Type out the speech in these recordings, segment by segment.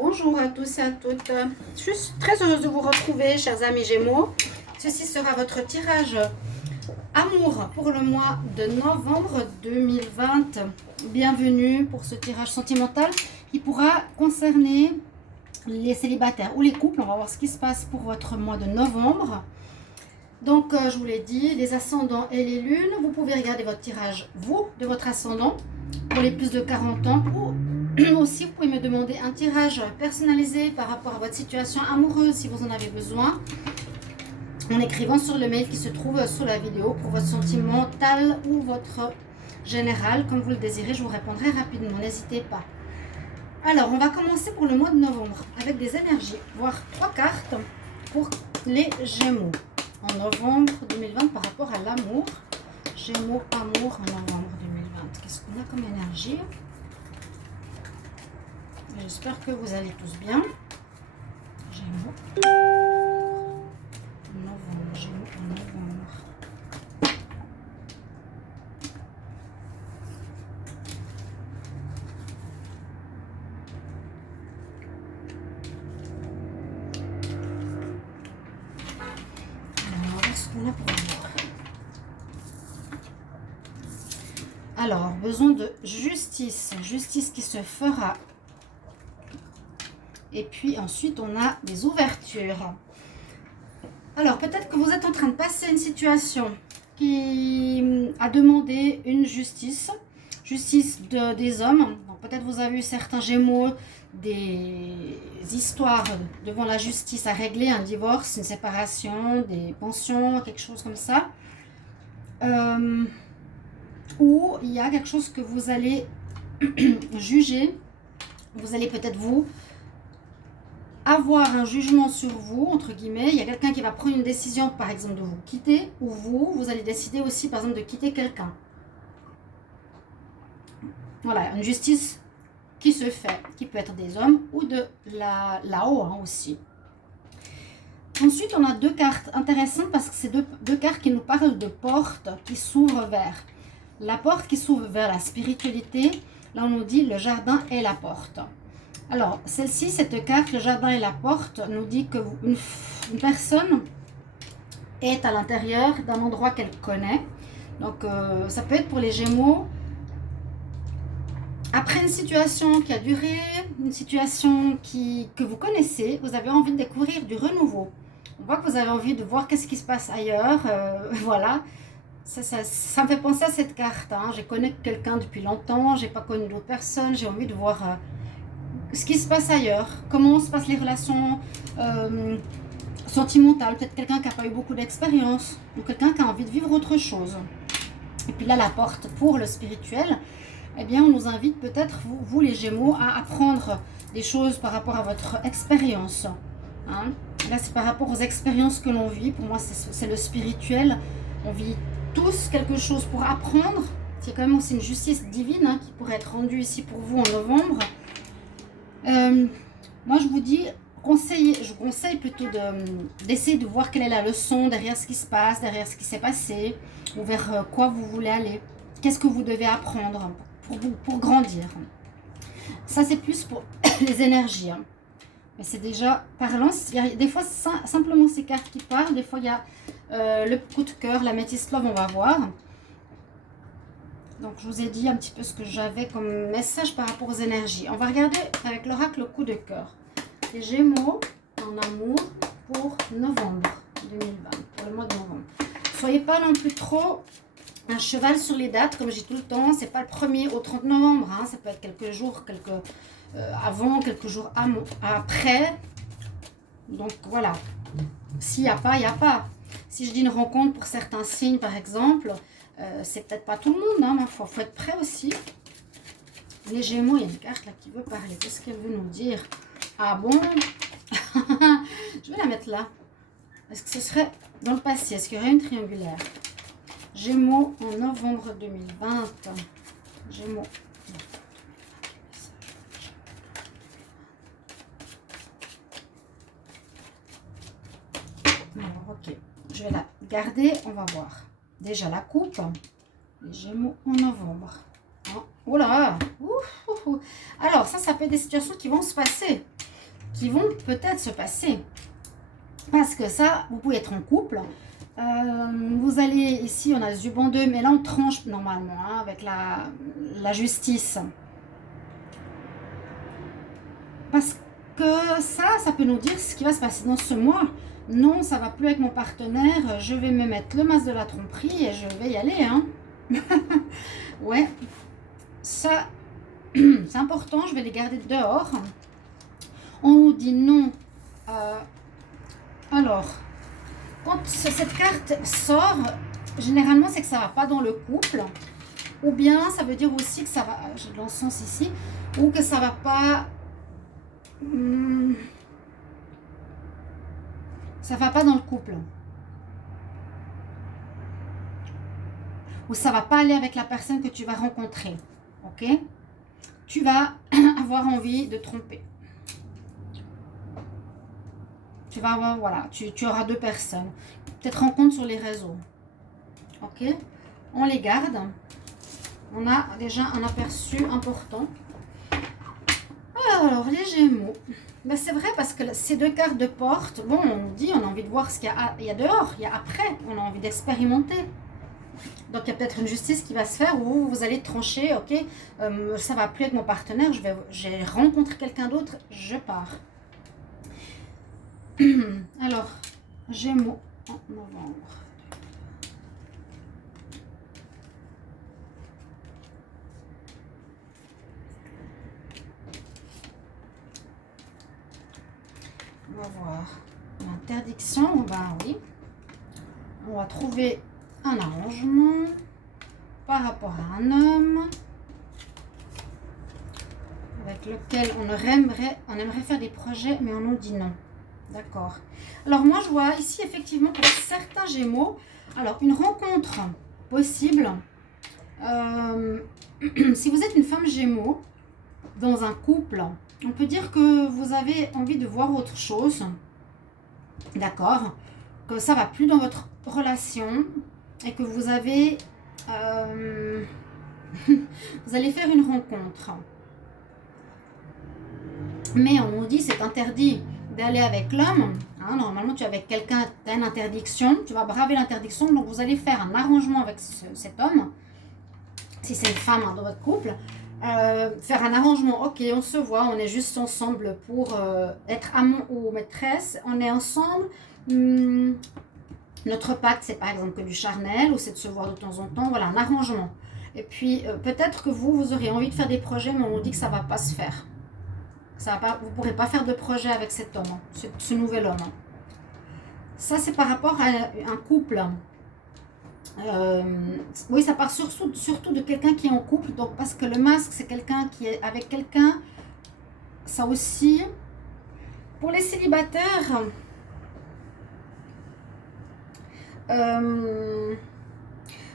Bonjour à tous et à toutes. Je suis très heureuse de vous retrouver, chers amis Gémeaux. Ceci sera votre tirage amour pour le mois de novembre 2020. Bienvenue pour ce tirage sentimental qui pourra concerner les célibataires ou les couples. On va voir ce qui se passe pour votre mois de novembre. Donc, je vous l'ai dit, les ascendants et les lunes. Vous pouvez regarder votre tirage, vous, de votre ascendant, pour les plus de 40 ans. Ou aussi, vous pouvez me demander un tirage personnalisé par rapport à votre situation amoureuse, si vous en avez besoin, en écrivant sur le mail qui se trouve sous la vidéo pour votre sentimental ou votre général, comme vous le désirez. Je vous répondrai rapidement, n'hésitez pas. Alors, on va commencer pour le mois de novembre avec des énergies, voire 3 cartes pour les Gémeaux en novembre 2020 par rapport à l'amour. Gémeaux, amour en novembre 2020. Qu'est-ce qu'on a comme énergie? J'espère que vous allez tous bien. Gémeaux. Novembre, Gémeaux en novembre. Alors, qu'est-ce qu'on a pour l'amour? Alors, besoin de justice. Justice qui se fera. Et puis ensuite, on a des ouvertures. Alors, peut-être que vous êtes en train de passer une situation qui a demandé une justice. Justice des hommes. Peut-être vous avez eu certains Gémeaux, des histoires devant la justice à régler, un divorce, une séparation, des pensions, quelque chose comme ça. Ou il y a quelque chose que vous allez juger. Vous allez peut-être vous avoir un jugement sur vous, entre guillemets. Il y a quelqu'un qui va prendre une décision, par exemple, de vous quitter, ou vous allez décider aussi, par exemple, de quitter quelqu'un. Voilà, une justice qui se fait, qui peut être des hommes ou de là-haut aussi. Ensuite, on a deux cartes intéressantes parce que c'est deux cartes qui nous parlent de portes qui s'ouvrent vers. La porte qui s'ouvre vers la spiritualité, là on nous dit le jardin et la porte. Alors, celle-ci, cette carte, le jardin et la porte, nous dit qu'une personne est à l'intérieur d'un endroit qu'elle connaît. Donc, ça peut être pour les Gémeaux. Après une situation qui a duré, une situation que vous connaissez, vous avez envie de découvrir du renouveau. On voit que vous avez envie de voir qu'est-ce qui se passe ailleurs. Voilà. Ça me fait penser à cette carte. Je connais quelqu'un depuis longtemps, je n'ai pas connu d'autres personnes, j'ai envie de voir ce qui se passe ailleurs, comment se passent les relations sentimentales, peut-être quelqu'un qui n'a pas eu beaucoup d'expérience, ou quelqu'un qui a envie de vivre autre chose. Et puis là, la porte pour le spirituel, eh bien, on nous invite peut-être, vous les Gémeaux, à apprendre des choses par rapport à votre expérience. Là, c'est par rapport aux expériences que l'on vit. Pour moi, c'est le spirituel. On vit tous quelque chose pour apprendre. C'est quand même aussi une justice divine qui pourrait être rendue ici pour vous en novembre. Moi, je vous dis, je vous conseille plutôt d'essayer de voir quelle est la leçon derrière ce qui se passe, derrière ce qui s'est passé, ou vers quoi vous voulez aller. Qu'est-ce que vous devez apprendre pour grandir. Ça, c'est plus pour les énergies. Mais c'est déjà parlant. Il y a des fois, simplement ces cartes qui parlent. Des fois, il y a le coup de cœur, la métisse love, on va voir. Donc, je vous ai dit un petit peu ce que j'avais comme message par rapport aux énergies. On va regarder avec l'oracle coup de cœur. Les Gémeaux en amour pour novembre 2020, pour le mois de novembre. Soyez pas non plus trop un cheval sur les dates, comme je dis tout le temps. C'est pas le 1er au 30 novembre. Ça peut être quelques jours, avant, quelques jours après. Donc, voilà. S'il n'y a pas, il n'y a pas. Si je dis une rencontre pour certains signes, par exemple, c'est peut-être pas tout le monde, mais il faut être prêt aussi. Les Gémeaux, il y a une carte là qui veut parler. Qu'est-ce qu'elle veut nous dire? Ah bon? Je vais la mettre là. Est-ce que ce serait dans le passé? Est-ce qu'il y aurait une triangulaire? Gémeaux en novembre 2020. Gémeaux. Alors, ok. Je vais la garder. On va voir. Déjà la coupe. Les Gémeaux en novembre. Oh là! Alors, ça peut être des situations qui vont se passer. qui vont peut-être se passer. Parce que ça, vous pouvez être en couple. Vous allez, ici on a Zuban 2, mais là on tranche normalement hein, avec la justice. Parce que ça peut nous dire ce qui va se passer dans ce mois. Non, ça va plus avec mon partenaire, je vais me mettre le masque de la tromperie et je vais y aller. Hein. Ouais, ça, c'est important, je vais les garder dehors. On nous dit non. Alors, quand cette carte sort, généralement c'est que ça va pas dans le couple. Ou bien ça veut dire aussi que ça va, j'ai de l'encens ici, ou que ça va pas... ça va pas dans le couple. Ou ça va pas aller avec la personne que tu vas rencontrer. Ok? Tu vas avoir envie de tromper. Tu vas avoir, voilà, tu auras deux personnes. Peut-être rencontre sur les réseaux. Ok? On les garde. On a déjà un aperçu important. Alors, les Gémeaux. Ben, c'est vrai parce que ces deux cartes de porte, bon, on dit, on a envie de voir ce qu'il y a dehors, il y a après, on a envie d'expérimenter. Donc, il y a peut-être une justice qui va se faire où vous allez trancher, ok, ça va plus avec mon partenaire, j'ai rencontré quelqu'un d'autre, je pars. Alors, Gémeaux en novembre. On va voir. L'interdiction, ben oui. On va trouver un arrangement par rapport à un homme avec lequel on aimerait faire des projets, mais on nous dit non. D'accord. Alors moi, je vois ici effectivement pour certains Gémeaux, alors une rencontre possible. Si vous êtes une femme Gémeaux dans un couple, on peut dire que vous avez envie de voir autre chose. D'accord. Que ça va plus dans votre relation et que vous avez... vous allez faire une rencontre. Mais on nous dit c'est interdit d'aller avec l'homme. Hein, normalement, tu es avec quelqu'un, tu as une interdiction. Tu vas braver l'interdiction. Donc, vous allez faire un arrangement avec cet homme. Si c'est une femme hein, dans votre couple. Faire un arrangement. Ok, on se voit. On est juste ensemble pour être amant ou maîtresse. On est ensemble. Notre pacte, c'est par exemple que du charnel. Ou c'est de se voir de temps en temps. Voilà, un arrangement. Et puis, peut-être que vous aurez envie de faire des projets. Mais on nous dit que ça ne va pas se faire. Vous ne pourrez pas faire de projet avec cet homme, ce nouvel homme. Ça, c'est par rapport à un couple. Oui, ça part surtout de quelqu'un qui est en couple. Donc, parce que le masque, c'est quelqu'un qui est avec quelqu'un. Ça aussi. Pour les célibataires,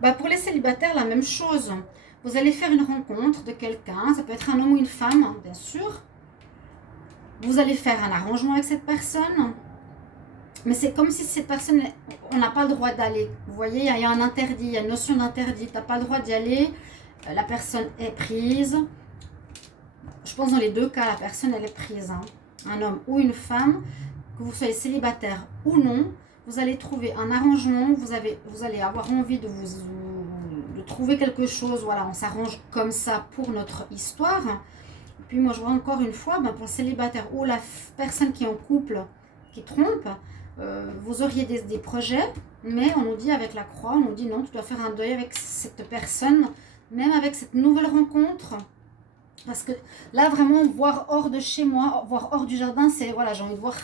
pour les célibataires, la même chose. Vous allez faire une rencontre de quelqu'un. Ça peut être un homme ou une femme, bien sûr. Vous allez faire un arrangement avec cette personne, mais c'est comme si cette personne, on n'a pas le droit d'aller. Vous voyez, il y a un interdit, il y a une notion d'interdit. Tu n'as pas le droit d'y aller, la personne est prise. Je pense dans les deux cas, la personne, elle est prise. Hein. Un homme ou une femme, que vous soyez célibataire ou non, vous allez trouver un arrangement, vous allez avoir envie de trouver quelque chose. Voilà, on s'arrange comme ça pour notre histoire. Puis moi, je vois encore une fois, pour le célibataire ou la personne qui est en couple, qui trompe, vous auriez des projets, mais on nous dit avec la croix, on nous dit non, tu dois faire un deuil avec cette personne, même avec cette nouvelle rencontre. Parce que là, vraiment, voir hors de chez moi, voir hors du jardin, c'est, voilà, j'ai envie de voir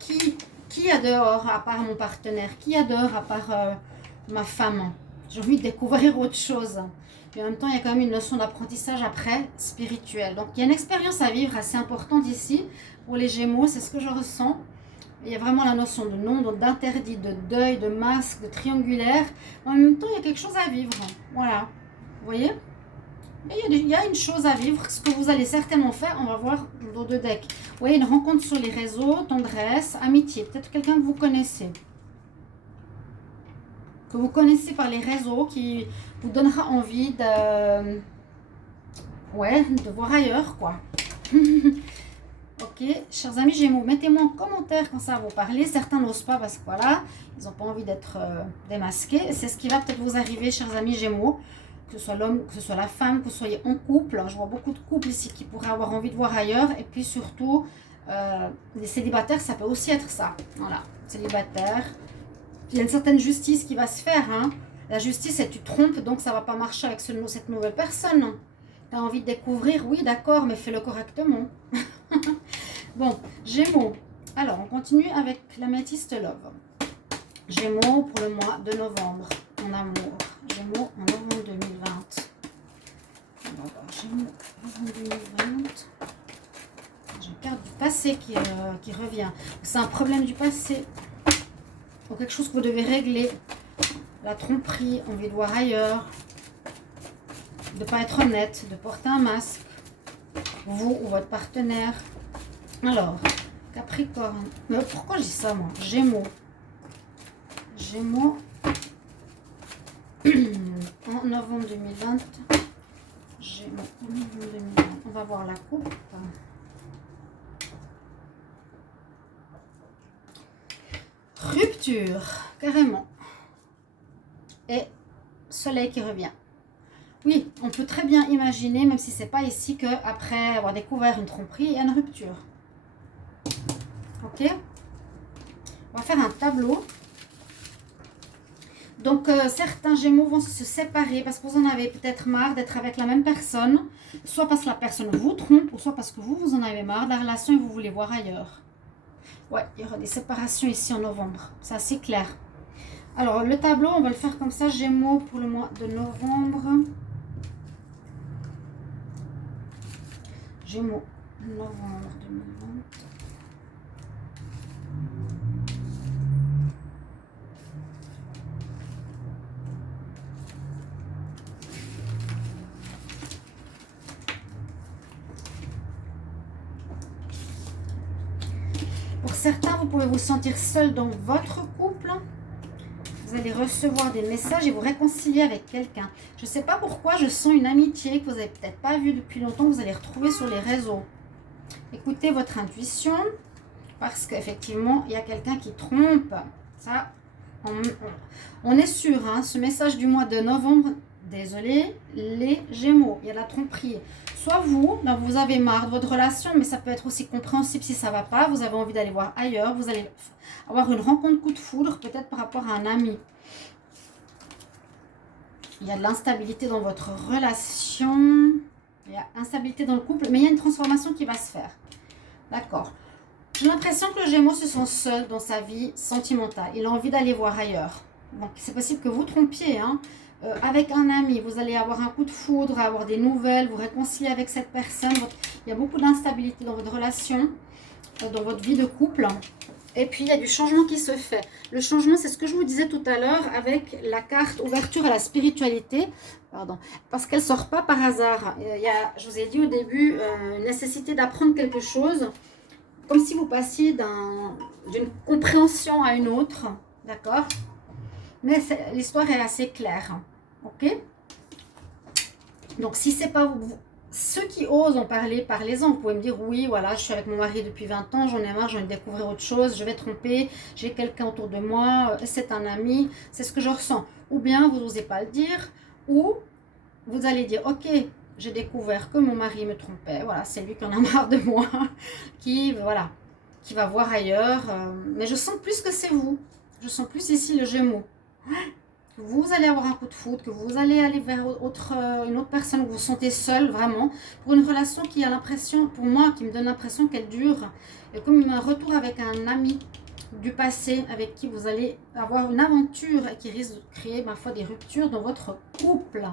qui y a dehors à part mon partenaire, qui y a dehors à part ma femme. J'ai envie de découvrir autre chose. Et en même temps, il y a quand même une notion d'apprentissage après, spirituel. Donc, il y a une expérience à vivre assez importante ici. Pour les Gémeaux, c'est ce que je ressens. Il y a vraiment la notion de non, d'interdit, de deuil, de masque, de triangulaire. En même temps, il y a quelque chose à vivre. Voilà. Vous voyez? Et il y a une chose à vivre, ce que vous allez certainement faire. On va voir dans deux decks. Vous voyez, une rencontre sur les réseaux, tendresse, amitié. Peut-être quelqu'un que vous connaissez. Que vous connaissez par les réseaux, qui vous donnera envie de voir ailleurs, quoi. Ok, Ok, chers amis Gémeaux, mettez-moi en commentaire quand ça va vous parler. Certains n'osent pas parce que voilà, ils n'ont pas envie d'être démasqués. C'est ce qui va peut-être vous arriver, chers amis Gémeaux, que ce soit l'homme, que ce soit la femme, que vous soyez en couple. Je vois beaucoup de couples ici qui pourraient avoir envie de voir ailleurs. Et puis surtout, les célibataires, ça peut aussi être ça. Voilà, célibataire. Il y a une certaine justice qui va se faire. Hein. La justice, c'est tu trompes, donc ça ne va pas marcher avec cette nouvelle personne. Tu as envie de découvrir, oui, d'accord, mais fais-le correctement. Bon, Gémeaux. Alors, on continue avec l'améthyste love. Gémeaux pour le mois de novembre, en amour. Gémeaux en novembre 2020. On va voir Gémeaux novembre 2020. J'ai une carte du passé qui revient. C'est un problème du passé. Ou quelque chose que vous devez régler. La tromperie, envie de voir ailleurs. De ne pas être honnête, de porter un masque. Vous ou votre partenaire. Alors, Capricorne. Mais pourquoi je dis ça, moi? Gémeaux. Gémeaux. En novembre 2020. Gémeaux en novembre 2020. On va voir la coupe. Rupture, carrément. Et soleil qui revient. Oui, on peut très bien imaginer, même si c'est pas ici, qu'après avoir découvert une tromperie, il y a une rupture. Ok? On va faire un tableau. Donc, certains Gémeaux vont se séparer parce que vous en avez peut-être marre d'être avec la même personne. Soit parce que la personne vous trompe, ou soit parce que vous en avez marre de la relation et vous voulez voir ailleurs. Ouais, il y aura des séparations ici en novembre. C'est assez clair. Alors, le tableau, on va le faire comme ça. Gémeaux pour le mois de novembre. Gémeaux, novembre 2020. Pour certains, vous pouvez vous sentir seul dans votre couple. Vous allez recevoir des messages et vous réconcilier avec quelqu'un. Je ne sais pas pourquoi, je sens une amitié que vous n'avez peut-être pas vue depuis longtemps, que vous allez retrouver sur les réseaux. Écoutez votre intuition, parce qu'effectivement, il y a quelqu'un qui trompe. Ça, on est sûr, hein, ce message du mois de novembre, désolé, les Gémeaux, il y a la tromperie. Soit vous, là, vous avez marre de votre relation, mais ça peut être aussi compréhensible si ça ne va pas, vous avez envie d'aller voir ailleurs, vous allez avoir une rencontre coup de foudre, peut-être par rapport à un ami. Il y a de l'instabilité dans votre relation, il y a instabilité dans le couple, mais il y a une transformation qui va se faire. D'accord. J'ai l'impression que le Gémeaux se sent seul dans sa vie sentimentale. Il a envie d'aller voir ailleurs. Donc, c'est possible que vous trompiez, hein. Avec un ami, vous allez avoir un coup de foudre, avoir des nouvelles, vous réconcilier avec cette personne. Il y a beaucoup d'instabilité dans votre relation, dans votre vie de couple. Et puis, il y a du changement qui se fait. Le changement, c'est ce que je vous disais tout à l'heure avec la carte ouverture à la spiritualité. Pardon. Parce qu'elle ne sort pas par hasard. Il y a, je vous ai dit au début, une nécessité d'apprendre quelque chose. Comme si vous passiez d'une compréhension à une autre. D'accord? Mais l'histoire est assez claire. Ok? Donc, si c'est pas vous, ceux qui osent en parler, parlez-en. Vous pouvez me dire, oui, voilà, je suis avec mon mari depuis 20 ans, j'en ai marre, j'ai envie de découvrir autre chose, je vais tromper, j'ai quelqu'un autour de moi, c'est un ami, c'est ce que je ressens. Ou bien, vous n'osez pas le dire, ou vous allez dire, ok, j'ai découvert que mon mari me trompait, voilà, c'est lui qui en a marre de moi, qui va voir ailleurs. Mais je sens plus que c'est vous. Je sens plus ici le Gémeaux. Que vous allez avoir un coup de foudre, que vous allez aller vers une autre personne, que vous vous sentez seul, vraiment, pour une relation qui a l'impression, pour moi, qui me donne l'impression qu'elle dure, et comme un retour avec un ami du passé, avec qui vous allez avoir une aventure et qui risque de créer, ma foi, des ruptures dans votre couple.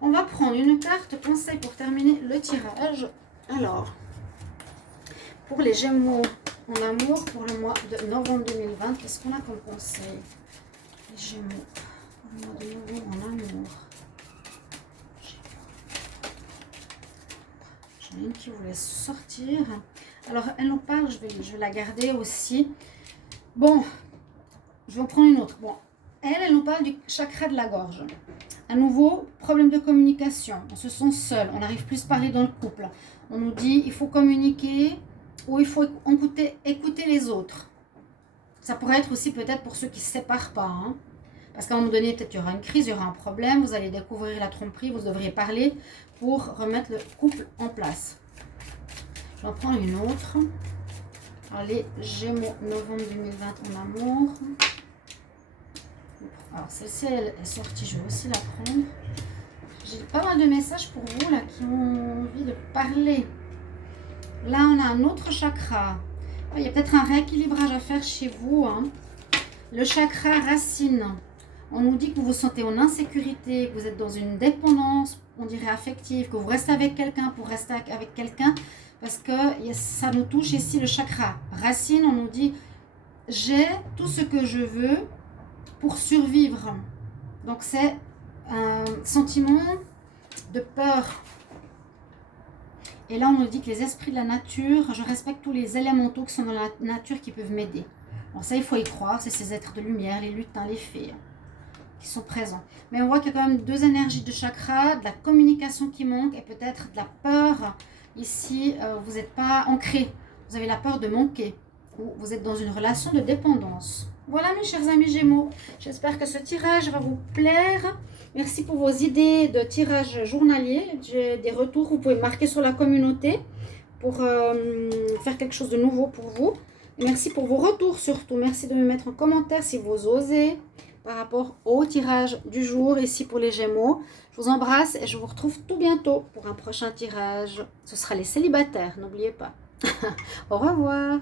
On va prendre une carte conseil pour terminer le tirage. Alors, pour les Gémeaux en amour, pour le mois de novembre 2020, qu'est-ce qu'on a comme conseil? Les Gémeaux, pour le mois de novembre en amour. J'en ai une qui voulait sortir. Alors, elle nous parle, je vais la garder aussi. Bon, je vais en prendre une autre. Bon, elle nous parle du chakra de la gorge. À nouveau, problème de communication. On se sent seul, on n'arrive plus à parler dans le couple. On nous dit, il faut communiquer. où il faut écouter les autres. Ça pourrait être aussi peut-être pour ceux qui ne se séparent pas. Hein. Parce qu'à un moment donné, peut-être il y aura une crise, il y aura un problème, vous allez découvrir la tromperie, vous devriez parler pour remettre le couple en place. J'en prends une autre. Allez, Gémeaux, novembre 2020 en amour. Alors celle-ci, elle est sortie, je vais aussi la prendre. J'ai pas mal de messages pour vous là qui ont envie de parler. Là, on a un autre chakra. Il y a peut-être un rééquilibrage à faire chez vous. Hein. Le chakra racine. On nous dit que vous vous sentez en insécurité, que vous êtes dans une dépendance, on dirait affective, que vous restez avec quelqu'un pour rester avec quelqu'un. Parce que ça nous touche ici, le chakra racine. On nous dit, j'ai tout ce que je veux pour survivre. Donc, c'est un sentiment de peur. Et là, on nous dit que les esprits de la nature, je respecte tous les élémentaux qui sont dans la nature qui peuvent m'aider. Bon, ça, il faut y croire. C'est ces êtres de lumière, les lutins, les fées, qui sont présents. Mais on voit qu'il y a quand même deux énergies de chakra, de la communication qui manque et peut-être de la peur. Ici, vous n'êtes pas ancré. Vous avez la peur de manquer. Ou vous êtes dans une relation de dépendance. Voilà mes chers amis Gémeaux. J'espère que ce tirage va vous plaire. Merci pour vos idées de tirage journalier. J'ai des retours. Vous pouvez marquer sur la communauté pour faire quelque chose de nouveau pour vous. Et merci pour vos retours surtout. Merci de me mettre en commentaire si vous osez par rapport au tirage du jour ici pour les Gémeaux. Je vous embrasse et je vous retrouve tout bientôt pour un prochain tirage. Ce sera les célibataires, n'oubliez pas. Au revoir.